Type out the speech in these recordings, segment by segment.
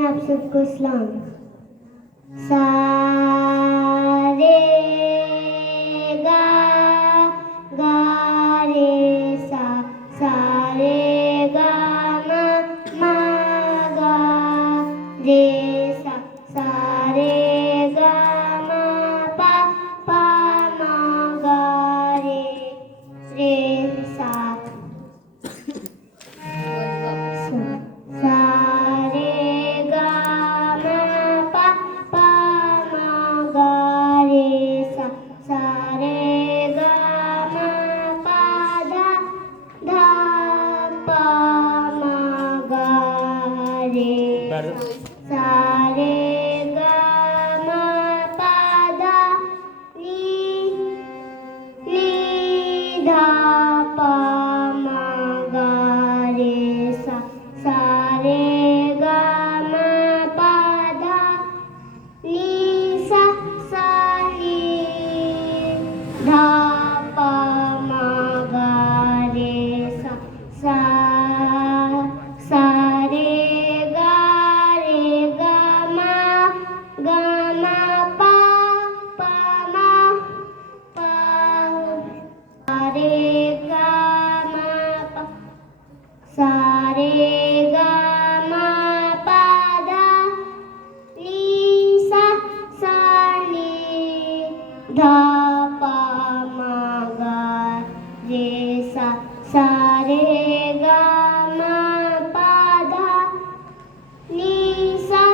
Hafsat ko Islam. Sa re ga ga re sa re ga ma ga re sa re ga ma pa ma ga re sa sa re ga ma pa ma ga re sa re ga ma pa dha pa ma ga re sa re ga ma pa dha ni dha pa ma ga re sa re ga ma pa dha ni sa ni dha pa ma ga re sa re ga ma pa ma pa re ga ma pa sa re ga ma pa dha ni sa ni dha pa ma ga re sa re ga ma pa dha ni sa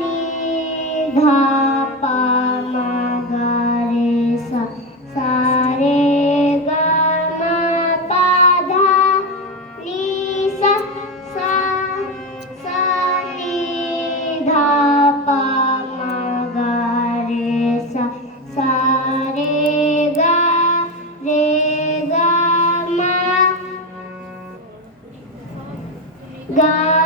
ni dha pa ma ga re sa re ga ma pa dha ni sa ni dha pa ma ga re sa re ga ma ga